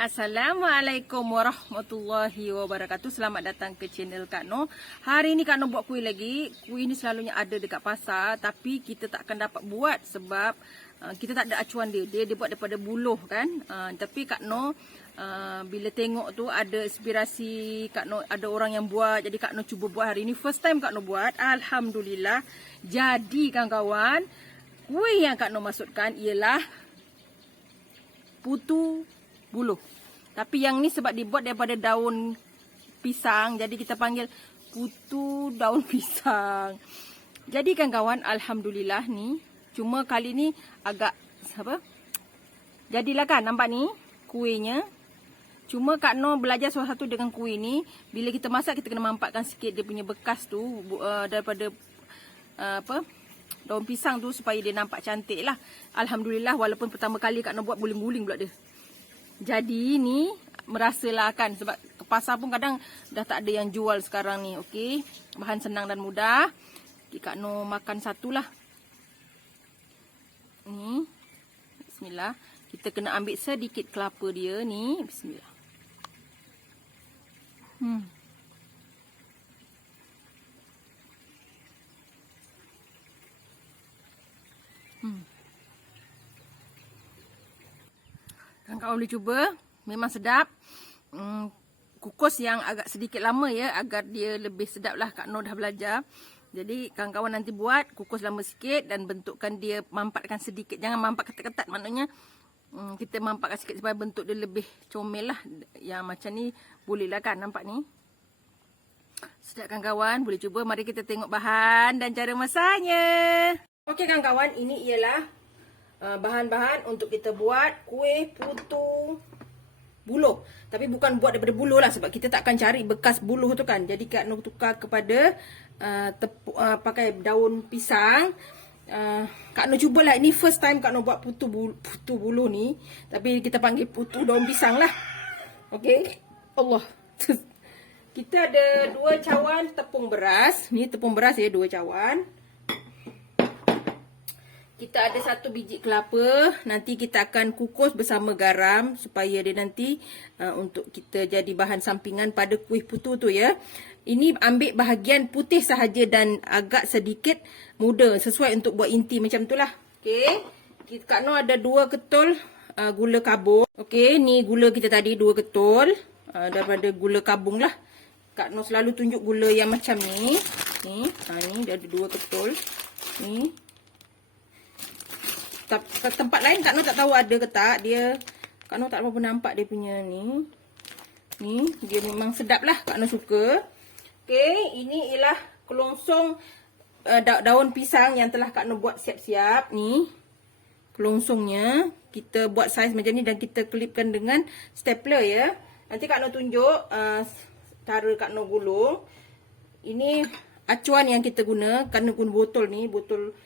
Assalamualaikum warahmatullahi wabarakatuh. Selamat datang ke channel Kak Noh. Hari ni Kak Noh buat kuih lagi. Kuih ni selalunya ada dekat pasar, tapi kita tak akan dapat buat sebab kita tak ada acuan dia. Dia buat daripada buluh kan. Tapi Kak Noh bila tengok tu ada inspirasi Kak Noh, ada orang yang buat, jadi Kak Noh cuba buat hari ni. First time Kak Noh buat. Alhamdulillah. Jadi kawan-kawan, kuih yang Kak Noh maksudkan ialah putu buluh. Tapi yang ni sebab dibuat daripada daun pisang, jadi kita panggil putu daun pisang. Jadi kawan-kawan, alhamdulillah ni. Cuma kali ni agak apa? Jadilah kan, nampak ni kuihnya. Cuma Kak Noh belajar sesuatu dengan kuih ni, bila kita masak kita kena mampakkan sikit dia punya bekas tu daripada daun pisang tu supaya dia nampak cantik lah. Alhamdulillah, walaupun pertama kali Kak Noh buat guling-guling pula dia. Jadi ni merasalah kan, sebab ke pasar pun kadang dah tak ada yang jual sekarang ni. Okey, bahan senang dan mudah. Okay, Kak Noh makan satulah. Ni, bismillah. Kita kena ambil sedikit kelapa dia ni, bismillah. Kawan-kawan boleh cuba, memang sedap. Kukus yang agak sedikit lama ya, agar dia lebih sedap lah. Kak Noh dah belajar. Jadi kawan-kawan nanti buat, kukus lama sikit dan bentukkan dia, mampatkan sedikit. Jangan mampat ketat-ketat, maknanya kita mampatkan sikit supaya bentuk dia lebih comel lah. Yang macam ni boleh lah kan, nampak ni. Sedap kawan-kawan, boleh cuba. Mari kita tengok bahan dan cara masaknya. Okey kawan-kawan, ini ialah bahan-bahan untuk kita buat kuih putu buluh. Tapi bukan buat daripada buluh lah, sebab kita tak akan cari bekas buluh tu kan. Jadi Kak Noh tukar kepada pakai daun pisang. Kak Noh cubalah, ini first time Kak Noh buat putu buluh ni. Tapi kita panggil putu daun pisang lah. Okey, Allah. Kita ada 2 cawan tepung beras. Ni tepung beras ya, 2 cawan. Kita ada 1 biji kelapa. Nanti kita akan kukus bersama garam supaya dia nanti untuk kita jadi bahan sampingan pada kuih putu tu ya. Ini ambil bahagian putih sahaja dan agak sedikit muda, sesuai untuk buat inti macam tu lah. Okey. Kak Noh ada 2 ketul gula kabung. Okey, ni gula kita tadi 2 ketul daripada gula kabung lah. Kak Noh selalu tunjuk gula yang macam ni. Ni dia ada 2 ketul. Ni. Tempat lain Kak Noh tak tahu ada ke tak. Kak Noh tak apa nampak dia punya ni. Ni dia memang sedap lah, Kak Noh suka. Okey, ini ialah kelongsong daun pisang yang telah Kak Noh buat siap-siap ni. Kelongsongnya kita buat saiz macam ni dan kita klipkan dengan stapler ya. Nanti Kak Noh tunjuk cara Kak Noh gulung. Ini acuan yang kita guna, Kak Noh guna botol ni, botol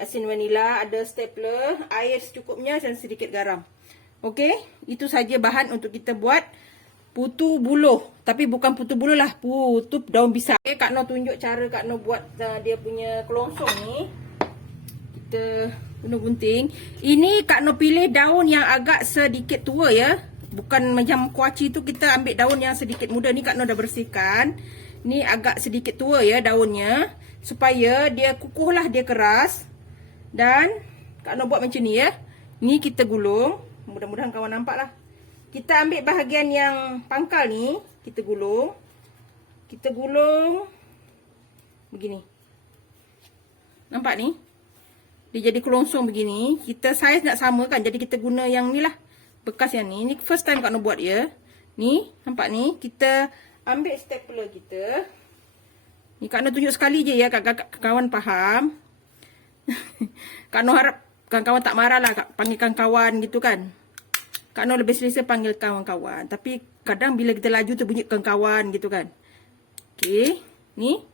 asin vanila, ada stapler, air secukupnya dan sedikit garam. Okey, itu saja bahan untuk kita buat putu buluh. Tapi bukan putu buluh lah, putu daun pisang. Okay, Kak Noh tunjuk cara Kak Noh buat dia punya kelongsong ni. Kita guna gunting. Ini Kak Noh pilih daun yang agak sedikit tua ya. Bukan macam kuaci tu kita ambil daun yang sedikit muda. Ni Kak Noh dah bersihkan. Ni agak sedikit tua ya daunnya. Supaya dia kukuh lah, dia keras. Dan Kak Noh buat macam ni ya. Ni kita gulung. Mudah-mudahan kawan nampak lah. Kita ambil bahagian yang pangkal ni. Kita gulung. Kita gulung begini. Nampak ni? Dia jadi kelongsong begini. Kita saiz nak sama kan. Jadi kita guna yang ni lah. Bekas yang ni. Ni first time Kak Noh buat ya. Ni. Nampak ni? Kita ambil stapler kita. Ni Kak Noh tunjuk sekali je ya. Kawan faham. Kak Noh harap kawan-kawan tak marah lah panggilkan kawan gitu kan. Kak Noh lebih selesa panggil kawan-kawan. Tapi kadang bila kita laju tu bunyi kawan gitu kan. Okey. Ni.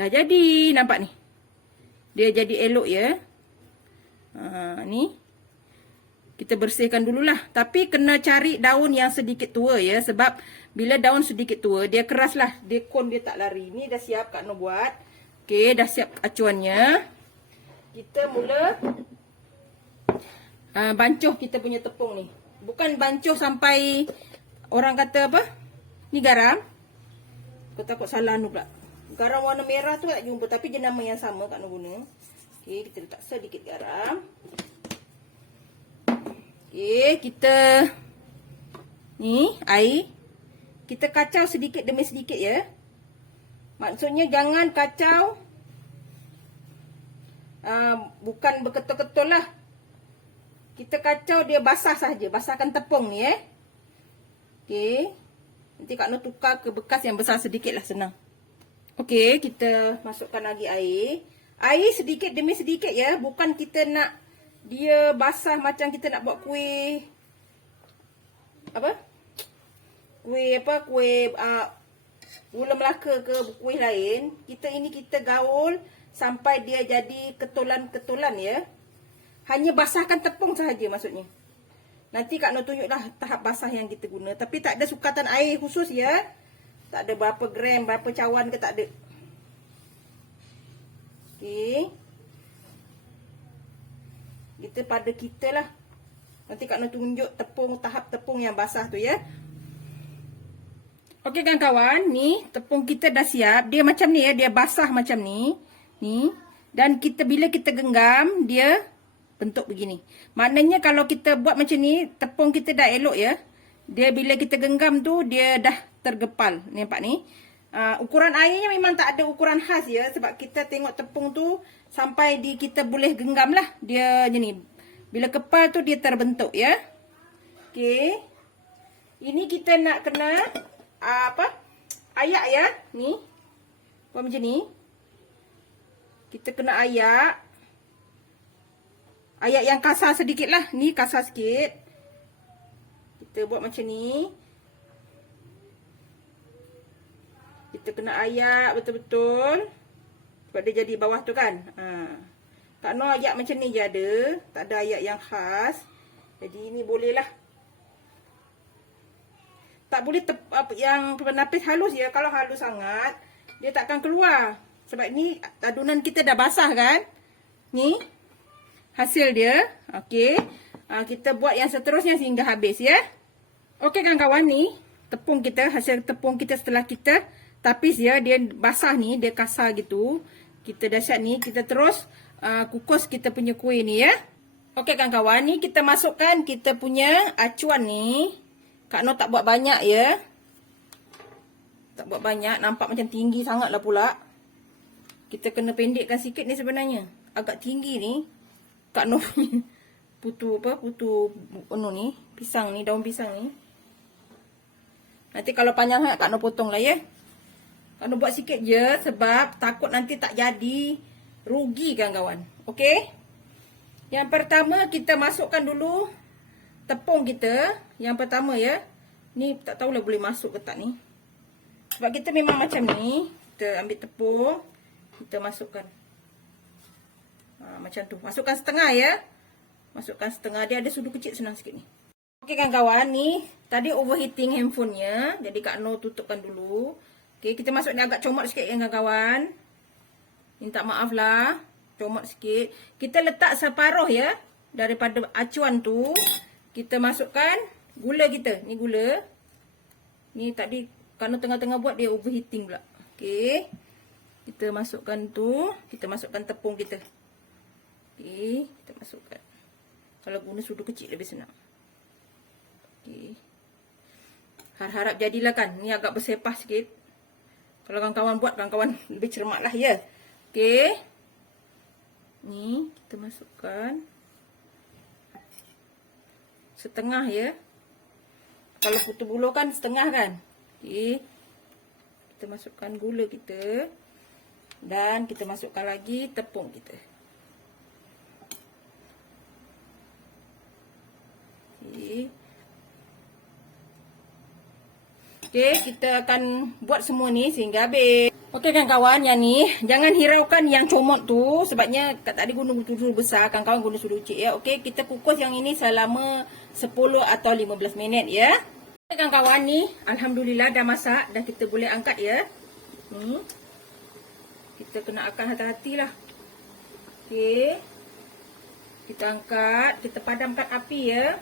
Dah jadi. Nampak ni. Dia jadi elok ya. Ni. Kita bersihkan dululah. Tapi kena cari daun yang sedikit tua ya. Sebab bila daun sedikit tua dia keras lah. Dekon dia tak lari. Ni dah siap Kak Noh buat. Okey. Dah siap acuannya. Kita mula bancuh kita punya tepung ni. Bukan bancuh sampai orang kata apa? Ni garam. Aku takut salah nu pula. Garam warna merah tu tak jumpa tapi jenama yang sama Kak Nur guna. Okey, kita letak sedikit garam. Okey, kita ni air. Kita kacau sedikit demi sedikit ya. Maksudnya jangan kacau bukan berketul-ketul lah. Kita kacau dia basah saja. Basahkan tepung ni Okey. Nanti Kak Nur tukar ke bekas yang besar sedikit lah, senang. Okey, kita masukkan lagi air. Air sedikit demi sedikit ya. Bukan kita nak dia basah macam kita nak buat kuih. Apa? Kuih gula Melaka ke kuih lain. Kita gaul sampai dia jadi ketulan-ketulan ya. Hanya basahkan tepung sahaja maksudnya. Nanti Kak Nur tunjuklah tahap basah yang kita guna. Tapi tak ada sukatan air khusus ya. Tak ada berapa gram, berapa cawan ke, tak ada. Okey. Kita pada kita lah. Nanti Kak Nur tunjuk tahap tepung yang basah tu ya. Okey kawan-kawan, ni tepung kita dah siap. Dia macam ni ya, dia basah macam ni. Ni. Dan bila kita genggam, dia bentuk begini. Maknanya kalau kita buat macam ni, tepung kita dah elok ya. Dia bila kita genggam tu, dia dah tergepal. Nampak ni? Ukuran airnya memang tak ada ukuran khas ya. Sebab kita tengok tepung tu sampai kita boleh genggam lah. Dia macam ni. Bila kepal tu dia terbentuk ya. Okey. Ini kita nak kena ayak ya. Ni. Buat macam ni. Kita kena ayak. Ayak yang kasar sedikit lah. Ni kasar sikit. Kita buat macam ni. Kita kena ayak betul-betul. Sebab dia jadi bawah tu kan. Kak Nur ayak macam ni je ada. Tak ada ayak yang khas. Jadi ini boleh lah. Tak boleh yang penapis halus ya. Kalau halus sangat, dia takkan keluar. Sebab ni adunan kita dah basah kan. Ni. Hasil dia. Okey. Kita buat yang seterusnya sehingga habis ya. Okey kawan-kawan, ni tepung kita, hasil tepung kita setelah kita tapis ya, dia basah ni, dia kasar gitu. Kita dah siap ni, kita terus kukus kita punya kuih ni ya. Okey kawan-kawan, ni kita masukkan kita punya acuan ni. Kak Nur tak buat banyak ya. Tak buat banyak, nampak macam tinggi sangat lah pula. Kita kena pendekkan sikit ni sebenarnya. Agak tinggi ni. Kak Nur putu ni, pisang ni, daun pisang ni. Nanti kalau panjang sangat Kak Nur potong lah ya. Kak Nur buat sikit je sebab takut nanti tak jadi, rugi kan kawan. Okey. Yang pertama kita masukkan dulu tepung kita. Yang pertama ya. Ni tak tahulah boleh masuk ke tak ni. Sebab kita memang macam ni. Kita ambil tepung, kita masukkan. Macam tu. Masukkan setengah ya. Masukkan setengah. Dia ada sudu kecil, senang sikit ni. Okey kan kawan, ni tadi overheating handphonenya. Jadi Kak Nur tutupkan dulu. Okey, kita masuk ni agak comot sikit kan kawan. Minta maaf lah. Comot sikit. Kita letak separuh ya. Daripada acuan tu. Kita masukkan gula kita. Ni gula. Ni tadi Kak Nur tengah-tengah buat dia overheating pula. Okey. Kita masukkan tu. Kita masukkan tepung kita. Okey, kita masukkan. Kalau guna sudu kecil lebih senang. Okey. Harap-harap jadilah kan. Ni agak bersepah sikit. Kalau kawan-kawan buat, kawan-kawan lebih cermat lah ya. Okey. Ni kita masukkan. Setengah ya. Kalau putu buluh kan setengah kan. Okey. Kita masukkan gula kita. Dan kita masukkan lagi tepung kita. Okey, kita akan buat semua ni sehingga habis. Okey kan kawan, yang ni jangan hiraukan yang comot tu sebabnya tadi guna sudu besar, kawan-kawan guna sudu kecil ya. Okey, kita kukus yang ini selama 10 atau 15 minit ya. Okey kan kawan, ni alhamdulillah dah masak, dah kita boleh angkat ya. Ni. Kita kena angkat hati-hatilah. Okey. Kita angkat, kita padamkan api ya.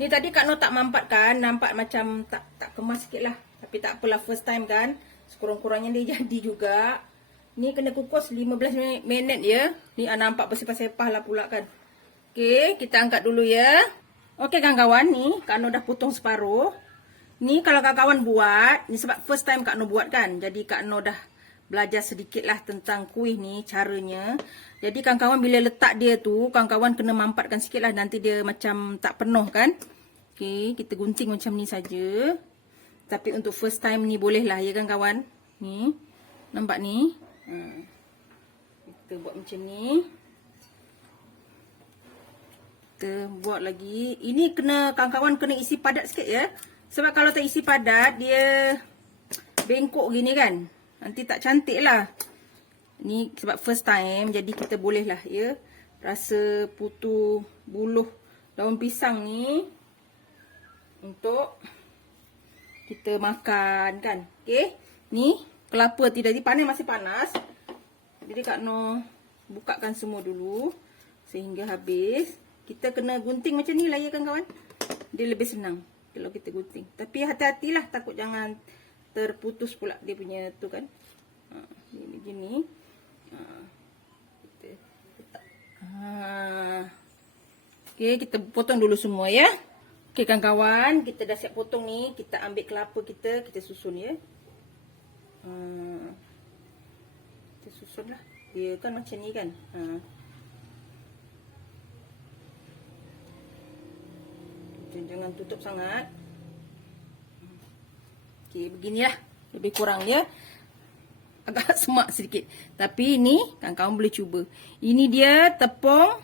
Ni tadi Kak Noh tak mampat kan, nampak macam tak kemas sikit lah. Tapi tak apalah, first time kan. Sekurang-kurangnya dia jadi juga. Ni kena kukus 15 minit ya. Ni nampak bersepah-sepah lah pula kan. Okey, kita angkat dulu ya. Okey kawan-kawan, ni Kak Noh dah potong separuh. Ni kalau kawan-kawan buat, ni sebab first time Kak Noh buat kan. Jadi Kak Noh dah belajar sedikit lah tentang kuih ni, caranya. Jadi kawan-kawan bila letak dia tu, kawan-kawan kena mampatkan sikit lah. Nanti dia macam tak penuh kan. Okey, kita gunting macam ni saja. Tapi untuk first time ni boleh lah ya kan kawan. Ni, nampak ni. Kita buat macam ni. Kita buat lagi. Ini kena kawan-kawan kena isi padat sikit ya. Sebab kalau tak isi padat, dia bengkok gini kan. Nanti tak cantik lah. Ni sebab first time, jadi kita boleh lah ya. Rasa putu buluh daun pisang ni. Untuk kita makan kan. Okay. Ni kelapa tidak dipanen, masih panas. Jadi Kak Noh bukakan semua dulu. Sehingga habis. Kita kena gunting macam ni lah ya kan kawan. Dia lebih senang kalau kita gunting. Tapi hati-hatilah, takut jangan terputus pula dia punya tu kan. Gini. Kita letak. Okay, kita potong dulu semua ya. Okay kawan-kawan, kita dah siap potong ni. Kita ambil kelapa kita susun ya. Kita susun lah. Dia kan macam ni kan. Jangan tutup sangat. Okay, beginilah. Lebih kurang ya. Agak semak sedikit. Tapi ni kawan-kawan boleh cuba. Ini dia tepung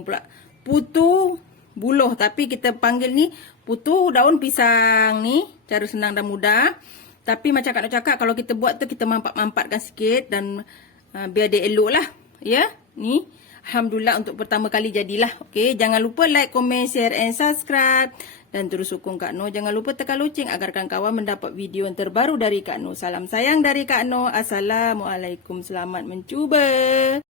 pula. Putu buluh. Tapi kita panggil ni putu daun pisang ni. Cara senang dan mudah. Tapi macam Kak Noh cakap, kalau kita buat tu kita mampat-mampatkan sikit. Dan biar dia elok lah. Ya. Ni. Alhamdulillah untuk pertama kali jadilah. Okey, jangan lupa like, komen, share and subscribe. Dan terus sokong Kak Noh. Jangan lupa tekan loceng agar kawan-kawan mendapat video yang terbaru dari Kak Noh. Salam sayang dari Kak Noh. Assalamualaikum. Selamat mencuba.